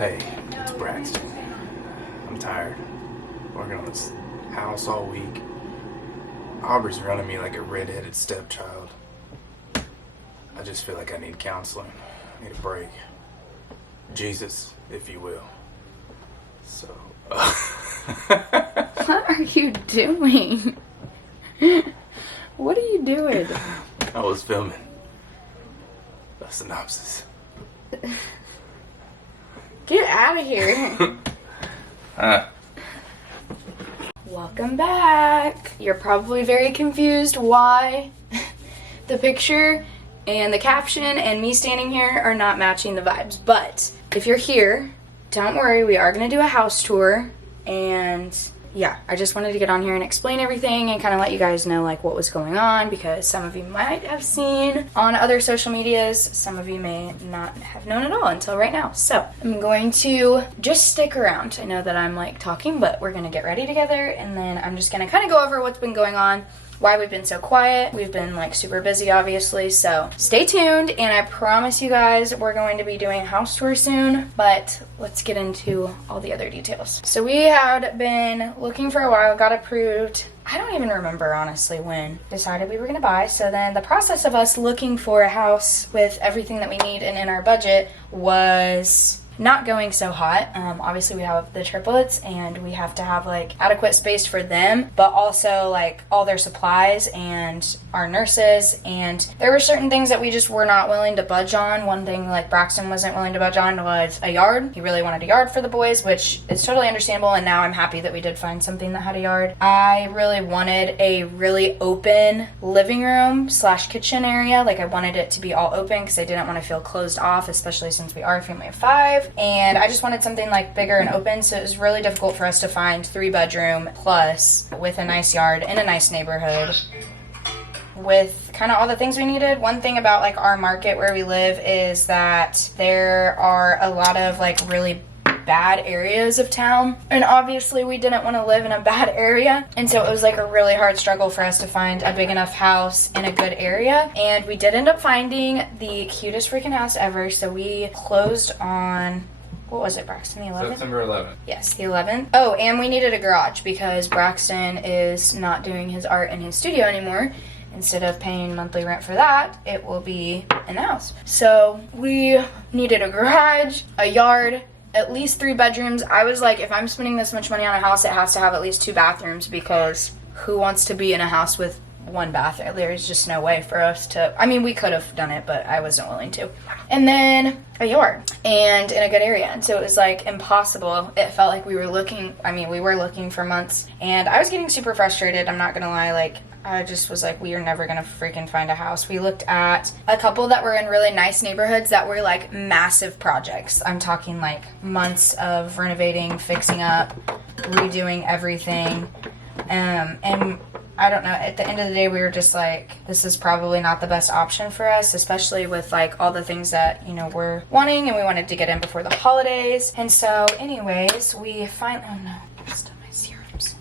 Hey, it's Braxton. I'm tired. Working on this house all week. Aubrey's running me like a red-headed stepchild. I just feel like I need counseling. I need a break. Jesus, if you will. So, What are you doing? What are you doing? I was filming a synopsis. Get out of here. Welcome back. You're probably very confused why the picture and the caption and me standing here are not matching the vibes. But if you're here, don't worry, we are going to do a house tour. And yeah, I just wanted to get on here and explain everything and kind of let you guys know like what was going on, because some of you might have seen on other social medias, some of you may not have known at all until right now. So I'm going to just stick around. I know that I'm like talking, but we're gonna get ready together, and then I'm just gonna kind of go over what's been going on, why we've been so quiet. We've been like super busy, obviously, so stay tuned, and I promise you guys we're going to be doing a house tour soon, but let's get into all the other details. So we had been looking for a while, got approved. I don't even remember honestly when decided we were gonna buy. So then the process of us looking for a house with everything that we need and in our budget was not going so hot. Obviously we have the triplets and we have to have like adequate space for them, but also like all their supplies and our nurses, and there were certain things that we just were not willing to budge on. One thing like Braxton wasn't willing to budge on was a yard. He really wanted a yard for the boys, which is totally understandable, and now I'm happy that we did find something that had a yard. I really wanted a really open living room / kitchen area. Like I wanted it to be all open because I didn't want to feel closed off, especially since we are a family of 5. And I just wanted something like bigger and open, so it was really difficult for us to find 3-bedroom plus with a nice yard in a nice neighborhood with kind of all the things we needed. One thing about like our market where we live is that there are a lot of like really bad areas of town, and obviously we didn't want to live in a bad area, and so it was like a really hard struggle for us to find a big enough house in a good area. And we did end up finding the cutest freaking house ever, so we closed on, what was it, Braxton, the 11th? September 11th. Yes, the 11th. Oh, and we needed a garage because Braxton is not doing his art in his studio anymore. Instead of paying monthly rent for that, it will be in the house. So we needed a garage, a yard, at least 3 bedrooms. I was like, if I'm spending this much money on a house, it has to have at least 2 bathrooms, because who wants to be in a house with 1 bathroom? There's just no way for us to, I mean, we could have done it, but I wasn't willing to. And then a yard and in a good area. And so it was like impossible. It felt like we were looking for months, and I was getting super frustrated. I'm not gonna lie. Like, I just was like, we are never gonna freaking find a house. We looked at a couple that were in really nice neighborhoods that were like massive projects. I'm talking like months of renovating, fixing up, redoing everything. And I don't know, at the end of the day, we were just like, this is probably not the best option for us, especially with like all the things that, you know, we're wanting, and we wanted to get in before the holidays. And so anyways, we finally, oh no, I still my serums.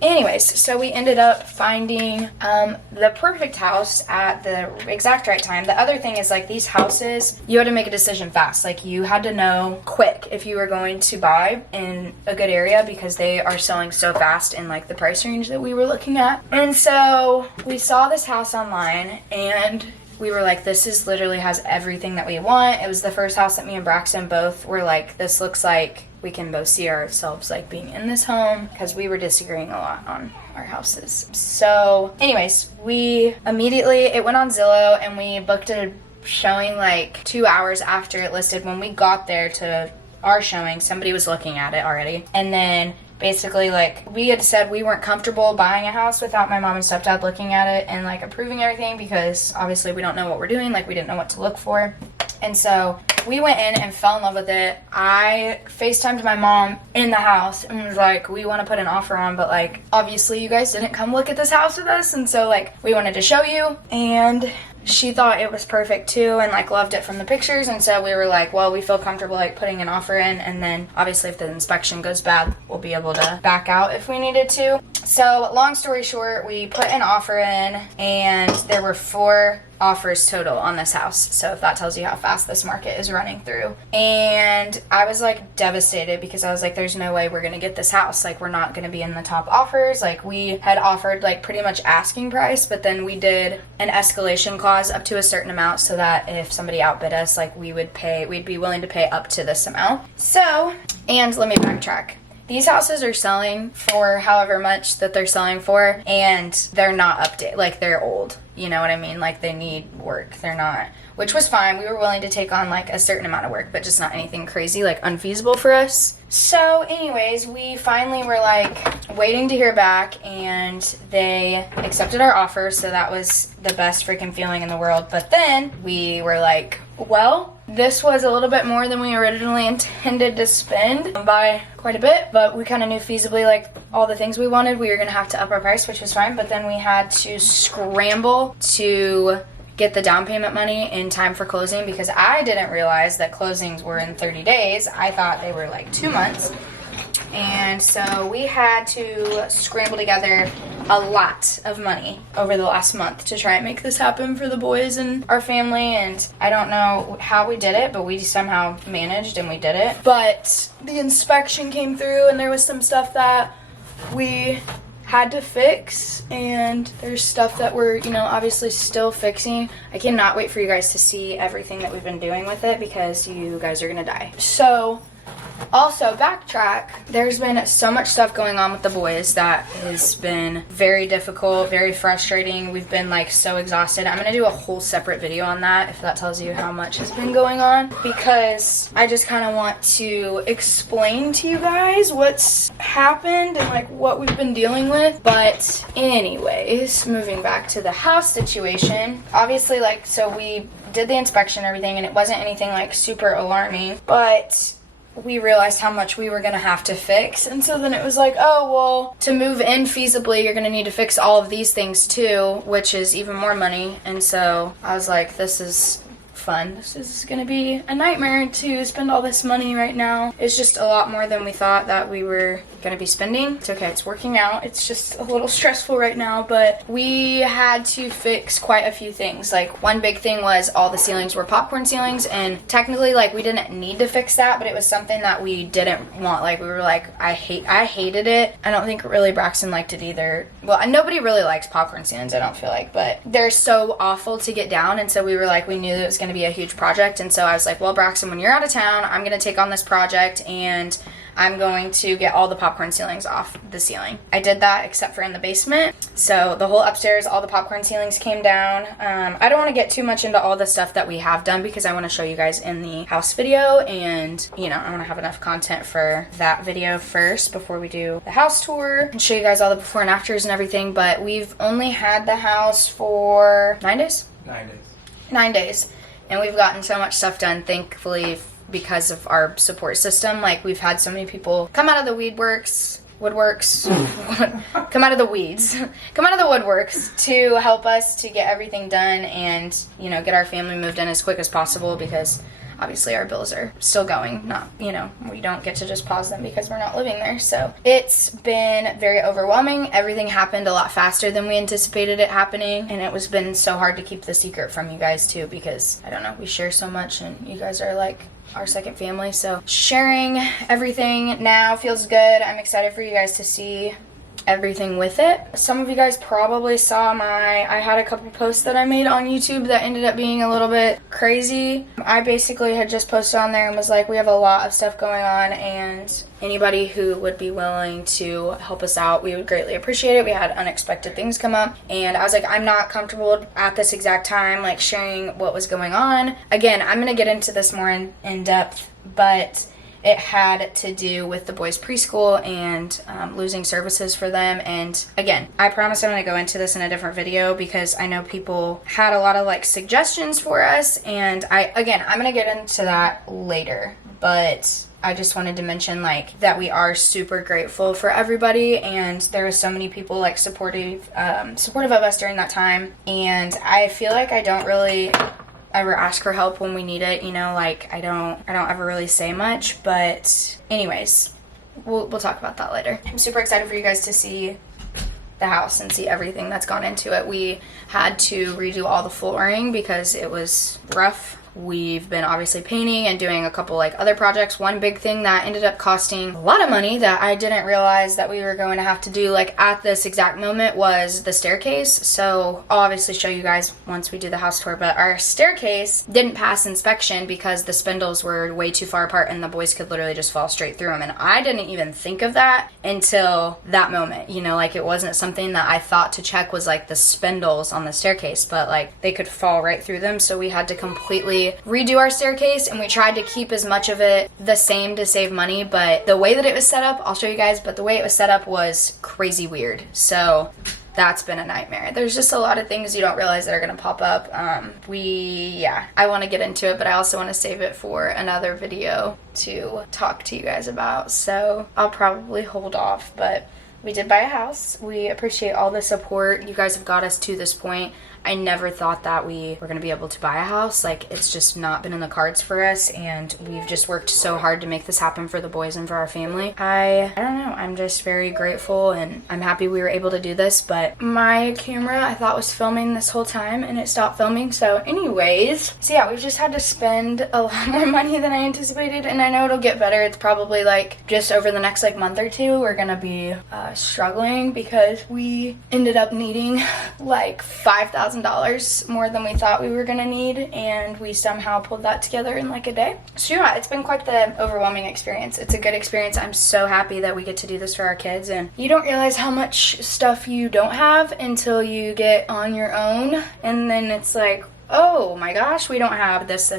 Anyways, so we ended up finding the perfect house at the exact right time. The other thing is like these houses, you had to make a decision fast. Like you had to know quick if you were going to buy in a good area, because they are selling so fast in like the price range that we were looking at. And so we saw this house online, and we were like, this is literally has everything that we want. It was the first house that me and Braxton both were like, this looks like we can both see ourselves like being in this home, because we were disagreeing a lot on our houses. So anyways, it went on Zillow, and we booked a showing like 2 hours after it listed. When we got there to our showing, somebody was looking at it already. And then basically, like, we had said we weren't comfortable buying a house without my mom and stepdad looking at it and like approving everything, because obviously we don't know what we're doing. Like, we didn't know what to look for. And so we went in and fell in love with it. I FaceTimed my mom in the house and was like, we want to put an offer on, but like, obviously you guys didn't come look at this house with us, and so like, we wanted to show you. And she thought it was perfect too, and like loved it from the pictures. And so we were like, well, we feel comfortable like putting an offer in, and then obviously if the inspection goes bad, we'll be able to back out if we needed to. So long story short, we put an offer in, and there were 4 offers total on this house. So if that tells you how fast this market is running through. And I was like devastated because I was like, there's no way we're gonna get this house. Like, we're not gonna be in the top offers. Like, we had offered like pretty much asking price, but then we did an escalation clause up to a certain amount so that if somebody outbid us, like we'd be willing to pay up to this amount. So, and let me backtrack. These houses are selling for however much that they're selling for, and they're not updated. Like, they're old. You know what I mean? Like, they need work. They're not, which was fine. We were willing to take on like a certain amount of work, but just not anything crazy, like unfeasible for us. So anyways, we finally were like waiting to hear back, and they accepted our offer. So that was the best freaking feeling in the world. But then we were like, well, this was a little bit more than we originally intended to spend by quite a bit, but we kind of knew feasibly like all the things we wanted. We were going to have to up our price, which was fine, but then we had to scramble to get the down payment money in time for closing because I didn't realize that closings were in 30 days. I thought they were like 2 months. And so we had to scramble together a lot of money over the last month to try and make this happen for the boys and our family. And I don't know how we did it, but we somehow managed and we did it. But the inspection came through and there was some stuff that we had to fix, and there's stuff that we're, you know, obviously still fixing. I cannot wait for you guys to see everything that we've been doing with it because you guys are gonna die. So, also, backtrack, there's been so much stuff going on with the boys that has been very difficult, very frustrating. We've been like so exhausted. I'm gonna do a whole separate video on that if that tells you how much has been going on, because I just kind of want to explain to you guys what's happened and like what we've been dealing with. But anyways, moving back to the house situation, obviously like, so we did the inspection and everything, and it wasn't anything like super alarming, but we realized how much we were going to have to fix. And so then it was like, oh, well, to move in feasibly, you're going to need to fix all of these things too, which is even more money. And so I was like, this is fun. This is going to be a nightmare to spend all this money right now. It's just a lot more than we thought that we were going to be spending. It's okay. It's working out. It's just a little stressful right now, but we had to fix quite a few things. Like, one big thing was all the ceilings were popcorn ceilings, and technically like we didn't need to fix that, but it was something that we didn't want. Like, we were like, I hated it. I don't think really Braxton liked it either. Well, nobody really likes popcorn ceilings, I don't feel like, but they're so awful to get down. And so we were like, we knew that it was going to be a huge project. And so I was like, well, Braxton, when you're out of town, I'm going to take on this project and I'm going to get all the popcorn ceilings off the ceiling. I did that except for in the basement. So the whole upstairs, all the popcorn ceilings came down. I don't want to get too much into all the stuff that we have done because I want to show you guys in the house video, and you know, I want to have enough content for that video first before we do the house tour and show you guys all the before and afters and everything. But we've only had the house for 9 days? 9 days. 9 days. And we've gotten so much stuff done, thankfully, because of our support system. Like, we've had so many people come out of the woodworks, come out of the weeds, come out of the woodworks to help us to get everything done and, you know, get our family moved in as quick as possible, because obviously our bills are still going. Not, you know, we don't get to just pause them because we're not living there. So it's been very overwhelming. Everything happened a lot faster than we anticipated it happening, and it was been so hard to keep the secret from you guys too, because I don't know, we share so much and you guys are like our second family. So sharing everything now feels good. I'm excited for you guys to see everything with it. Some of you guys probably saw I had a couple posts that I made on YouTube that ended up being a little bit crazy. I basically had just posted on there and was like, we have a lot of stuff going on, and anybody who would be willing to help us out, we would greatly appreciate it. We had unexpected things come up, and I was like, I'm not comfortable at this exact time like sharing what was going on. Again, I'm gonna get into this more in depth, but it had to do with the boys' preschool and losing services for them. And again, I promise I'm going to go into this in a different video because I know people had a lot of like suggestions for us, and I'm going to get into that later. But I just wanted to mention like that we are super grateful for everybody, and there were so many people like supportive of us during that time. And I feel like I don't really ever ask for help when we need it, you know, like I don't ever really say much. But anyways, we'll talk about that later. I'm super excited for you guys to see the house and see everything that's gone into it. We had to redo all the flooring because it was rough. We've been obviously painting and doing a couple like other projects. One big thing that ended up costing a lot of money that I didn't realize that we were going to have to do like at this exact moment was the staircase. So I'll obviously show you guys once we do the house tour, but our staircase didn't pass inspection because the spindles were way too far apart and the boys could literally just fall straight through them. And I didn't even think of that until that moment, you know, like it wasn't something that I thought to check was like the spindles on the staircase, but like they could fall right through them. So we had to completely redo our staircase, and we tried to keep as much of it the same to save money, but the way that it was set up, I'll show you guys, but the way it was set up was crazy weird. So that's been a nightmare. There's just a lot of things you don't realize that are going to pop up. I want to get into it, but I also want to save it for another video to talk to you guys about. So I'll probably hold off, but we did buy a house. We appreciate all the support. You guys have got us to this point. I never thought that we were going to be able to buy a house. Like, it's just not been in the cards for us, and we've just worked so hard to make this happen for the boys and for our family. I don't know. I'm just very grateful, and I'm happy we were able to do this, but my camera I thought was filming this whole time, and it stopped filming. So anyways, yeah, we've just had to spend a lot more money than I anticipated, and I know it'll get better. It's probably like just over the next like month or two, we're going to be struggling because we ended up needing like $5,000 more than we thought we were gonna need, and we somehow pulled that together in like a day. So yeah, it's been quite the overwhelming experience. It's a good experience. I'm so happy that we get to do this for our kids, and you don't realize how much stuff you don't have until you get on your own, and then it's like, oh my gosh, we don't have this.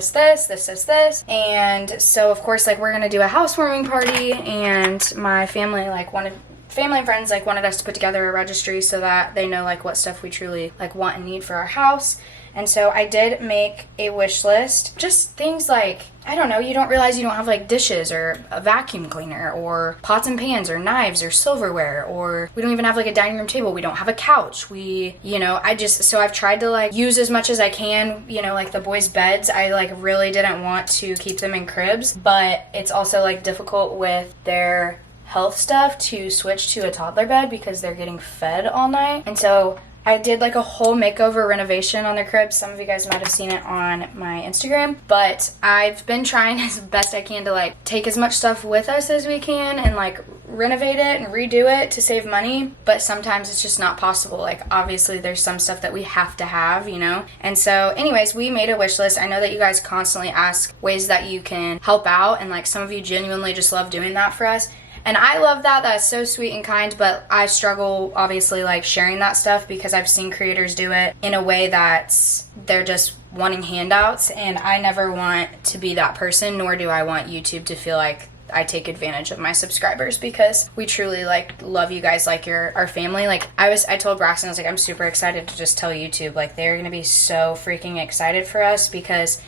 And so of course, like, we're gonna do a housewarming party, and my family and friends like wanted us to put together a registry so that they know like what stuff we truly like want and need for our house. And so I did make a wish list, just things like, I don't know, you don't realize you don't have like dishes or a vacuum cleaner or pots and pans or knives or silverware, or we don't even have like a dining room table. We don't have a couch. So I've tried to like use as much as I can, you know, like the boys' beds. I like really didn't want to keep them in cribs, but it's also like difficult with their health stuff to switch to a toddler bed because they're getting fed all night. And so I did like a whole makeover renovation on their crib. Some of you guys might have seen it on my Instagram, but I've been trying as best I can to like take as much stuff with us as we can and like renovate it and redo it to save money, but sometimes it's just not possible. Like, obviously there's some stuff that we have to have, you know. And so anyways, we made a wish list. I know that you guys constantly ask ways that you can help out, and like some of you genuinely just love doing that for us. And I love that. That's so sweet and kind, but I struggle, obviously, like, sharing that stuff because I've seen creators do it in a way that's, they're just wanting handouts, and I never want to be that person, nor do I want YouTube to feel like I take advantage of my subscribers, because we truly like love you guys like you're our family. Like, I told Braxton, I was like, I'm super excited to just tell YouTube, like, they're gonna be so freaking excited for us because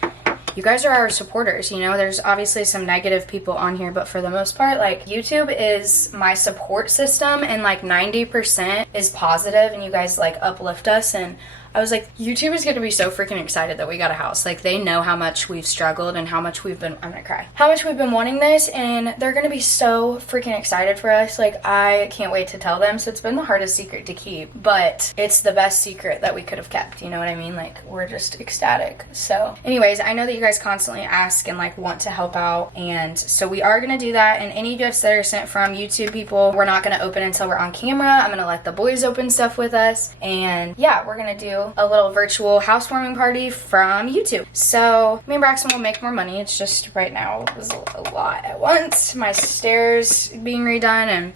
you guys are our supporters. You know, there's obviously some negative people on here, but for the most part, like, YouTube is my support system, and like 90% is positive, and you guys like uplift us. And I was like, YouTube is going to be so freaking excited that we got a house. Like, they know how much we've struggled and how much we've been, I'm going to cry, how much we've been wanting this, and they're going to be so freaking excited for us. Like, I can't wait to tell them. So it's been the hardest secret to keep, but it's the best secret that we could have kept. You know what I mean? Like, we're just ecstatic. So anyways, I know that you guys constantly ask and like want to help out, and so we are going to do that. And any gifts that are sent from YouTube people, we're not going to open until we're on camera. I'm going to let the boys open stuff with us, and yeah, we're going to do a little virtual housewarming party from YouTube. So me and Braxton will make more money. It's just right now it was a lot at once. My stairs being redone and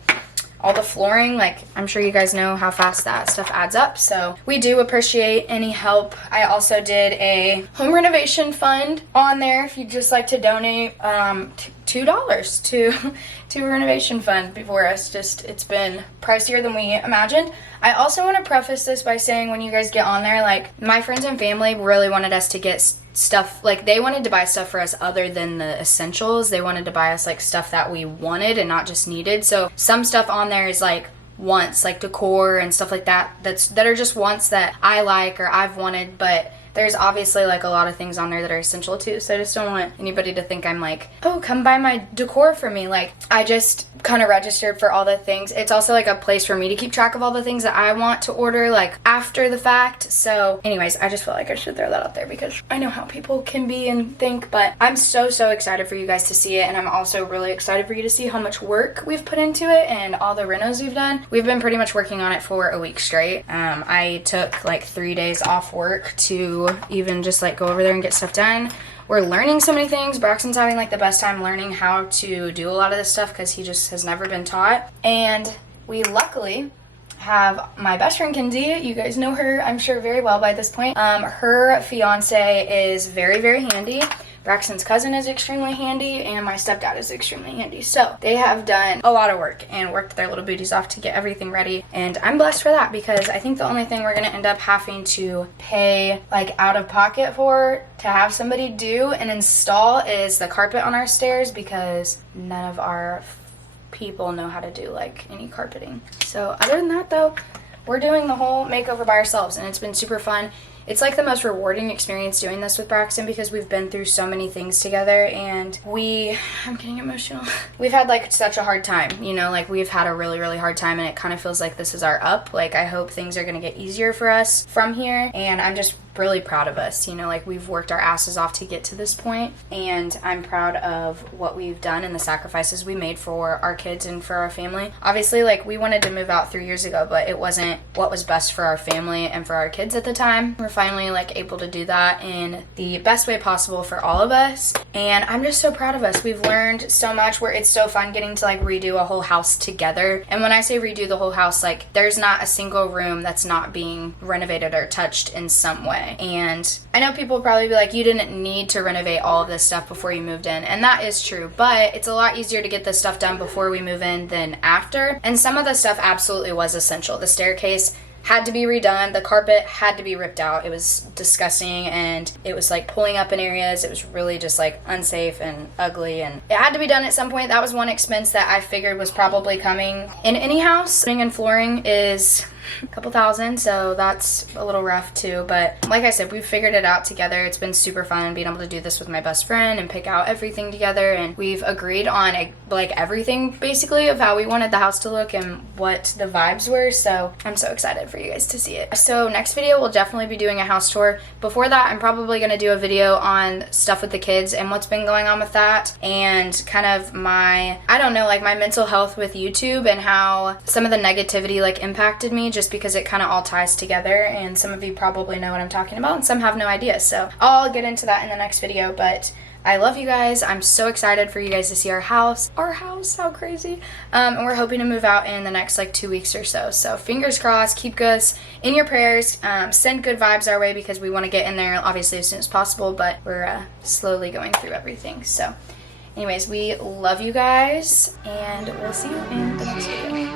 all the flooring, like, I'm sure you guys know how fast that stuff adds up. So we do appreciate any help. I also did a home renovation fund on there if you'd just like to donate $2 to a renovation fund for us. Just, it's been pricier than we imagined. I also want to preface this by saying, when you guys get on there, like, my friends and family really wanted us to get stuff, like, they wanted to buy stuff for us other than the essentials. They wanted to buy us like stuff that we wanted and not just needed. So some stuff on there is like wants, like decor and stuff like that, that are just wants that I like or I've wanted, but there's obviously like a lot of things on there that are essential too, so I just don't want anybody to think I'm like, oh, come buy my decor for me. Like, I just kind of registered for all the things. It's also like a place for me to keep track of all the things that I want to order like after the fact. So anyways, I just feel like I should throw that out there because I know how people can be and think, but I'm so excited for you guys to see it, and I'm also really excited for you to see how much work we've put into it and all the renos we've done. We've been pretty much working on it for a week straight. I took like 3 days off work to even just like go over there and get stuff done. We're learning so many things. Braxton's having like the best time learning how to do a lot of this stuff because he just has never been taught. And we luckily have my best friend Kinsey. You guys know her, I'm sure, very well by this point. Her fiance is very handy. Braxton's cousin is extremely handy, and my stepdad is extremely handy. So they have done a lot of work and worked their little booties off to get everything ready. And I'm blessed for that because I think the only thing we're going to end up having to pay like out of pocket for to have somebody do and install is the carpet on our stairs, because none of our people know how to do like any carpeting. So other than that though, we're doing the whole makeover by ourselves, and it's been super fun. It's like the most rewarding experience doing this with Braxton because we've been through so many things together, and I'm getting emotional. We've had like such a hard time, you know, like we've had a really hard time, and it kind of feels like this is our up. Like, I hope things are going to get easier for us from here, and I'm just really proud of us. You know, like we've worked our asses off to get to this point, and I'm proud of what we've done and the sacrifices we made for our kids and for our family. Obviously, like, we wanted to move out 3 years ago, but it wasn't what was best for our family and for our kids at the time. We're finally like able to do that in the best way possible for all of us, and I'm just so proud of us. We've learned so much, where it's so fun getting to like redo a whole house together. And when I say redo the whole house, like there's not a single room that's not being renovated or touched in some way. And I know people will probably be like, you didn't need to renovate all of this stuff before you moved in, and that is true, but it's a lot easier to get this stuff done before we move in than after. And some of the stuff absolutely was essential. The staircase had to be redone. The carpet had to be ripped out. It was disgusting, and it was like pulling up in areas. It was really just like unsafe and ugly, and it had to be done at some point. That was one expense that I figured was probably coming in any house. Putting in flooring is a couple $1,000, so that's a little rough too. But like I said, we've figured it out together. It's been super fun being able to do this with my best friend and pick out everything together, and we've agreed on like everything basically of how we wanted the house to look and what the vibes were. So I'm so excited for you guys to see it. So next video we'll definitely be doing a house tour. Before that, I'm probably going to do a video on stuff with the kids and what's been going on with that, and kind of my, I don't know, like my mental health with YouTube and how some of the negativity like impacted me, just because it kind of all ties together, and some of you probably know what I'm talking about and some have no idea. So I'll get into that in the next video, but I love you guys. I'm so excited for you guys to see our house. How crazy. And we're hoping to move out in the next like 2 weeks or so. So fingers crossed, keep us in your prayers. Send good vibes our way because we want to get in there obviously as soon as possible, but we're slowly going through everything. So anyways, we love you guys, and we'll see you in the next video.